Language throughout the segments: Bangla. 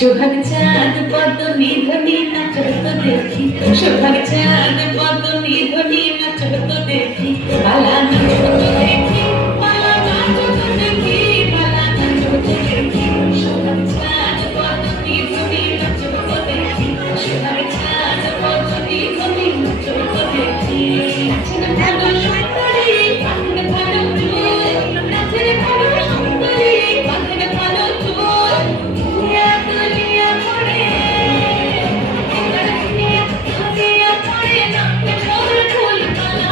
সোহাগ চাঁদ পদ্ম নিধনি নাচত দেখি, সোহাগ চাঁদ পদ্ম নিধনি নাচত দেখি, বালা নাচত দেখি, বালা নাচত দেখি, বালা নাচত দেখি, সোহাগ চাঁদ পদ্ম নিধনি নাচত দেখি, সোহাগ চাঁদ পদ্ম নিধনি নাচত দেখি। নাচের ভালো সুন্দরী পাখির ভালো চুল, নাচের ভালো সুন্দরী পাখির ভালো চুল, দুনিয়া দুনিয়া পড়ে দুনিয়া দুনিয়া পড়ে নাকে শহর ফুল মালা,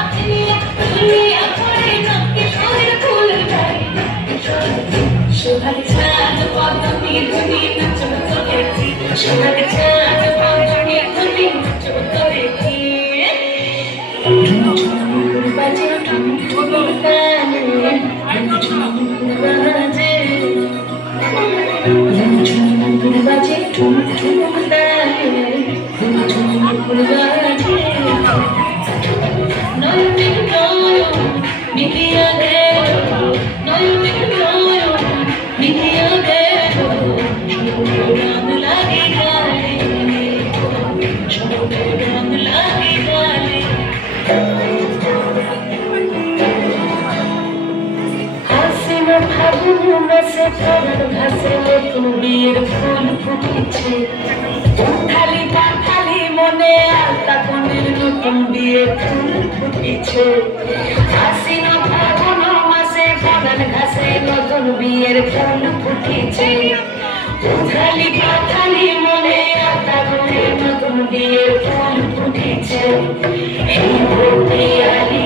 দুনিয়া পড়ে নাকে শহর ফুল মালা। সোহাগ চাঁদ পদ্ম নিধনি নাচত দেখি, সোহাগ চাঁদ পদ্ম নিধনি নাচত দেখি। বাজে ঠুনঠুন তালে, ঠুনঠুন বাজে, বাজে ঠুনঠুন তালে, ঠুনঠুন বাজে। নয়নে নয়ন মিলিয়া গেল, নয়নে নয়ন মিলিয়া গেল, রং লাগে গালে, রং লাগে গালে। হাসিনা ফাগুন মাসে পরার ঘাসে নতুন বিয়ের ফুল ফুটেছে, খালি খালি মনে আলতা কোণের নতুন বিয়ের ফুল ফুটেছে। হাসিনা ফাগুন মাসে পরার ঘাসে নতুন বিয়ের ফুল ফুটেছে, খালি খালি মনে আলতা কোণের নতুন বিয়ের ফুল ফুটেছে। এই ভোর পিয়ালি